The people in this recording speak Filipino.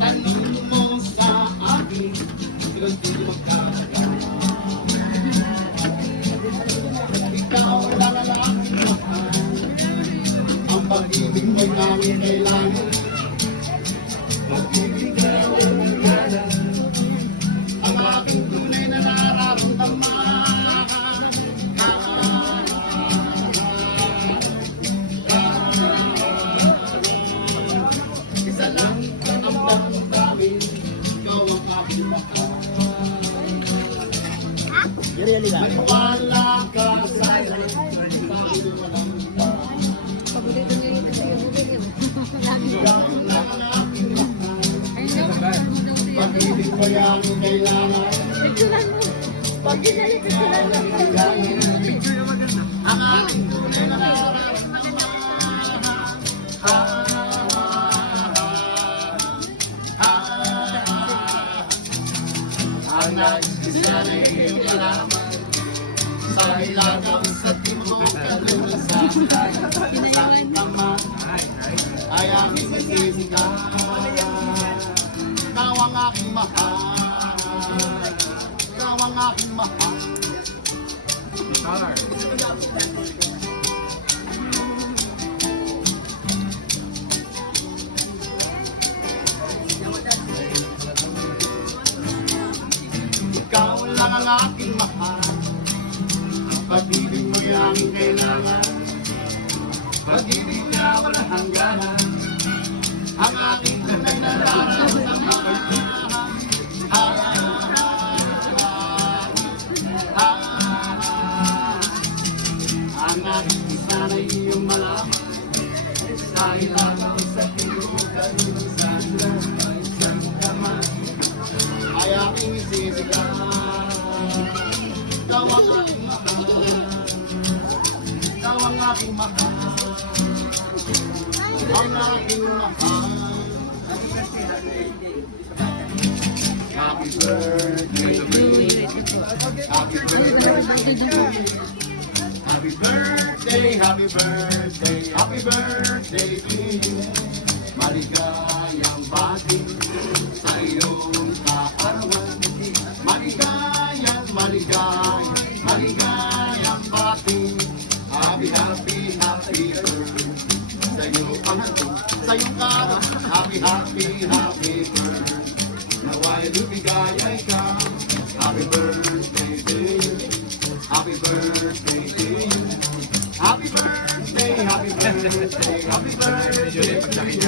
Tanong mo sa akin, ilan di magkakasaga. Ikaw lang ang aking mahal, ang pag-ibig mo'y namin kailangan. Pag-ibig na walang gana, ang aking tunay na nararamdaman. Isa lang ang damdamin, ikaw ang aking mahal. Maniwala ka sa akin, sabi mo lang ba? Paborito niya yung kasi yung bubig yun. Lagi Ikaw lang ang aking mahal, pag-ibig mo yung kailangan. picturean mo. Pag ginali, picturean mo. Ang aking tunay na nararamdaman. Ang nais-isyan ay iyong malaman, sa ilagang sa timog at lumasan, ang tama ay aming isisigaw. Ikaw ang aking mahal, ikaw ang aking mahal. Ikaw lang ang aking mahal, pag-ibig mo yung kailangan. Pag-ibig na walang hangganan, ang aking tunay na nararamdaman. Ang aking isa na iyong malaman, sa ilagang sa timog at lumasan, isang kamay ay aking isisigaw. Ikaw ang aking mahal, ikaw ang aking mahal, ang aking mahal. Happy birthday to you. Happy birthday. Happy birthday, happy birthday, happy birthday to you. Maligayang bati sa iyong kaarawan. Maligayang, maligayang, maligayang bati. Happy, happy, happy birthday sa iyong pangatong, sa iyong kaarawan. Happy, happy, happy birthday. Nawa'y lumigaya'y ka. Happy birthday to you. Happy birthday to you. Happy birthday, happy birthday, happy birthday to you.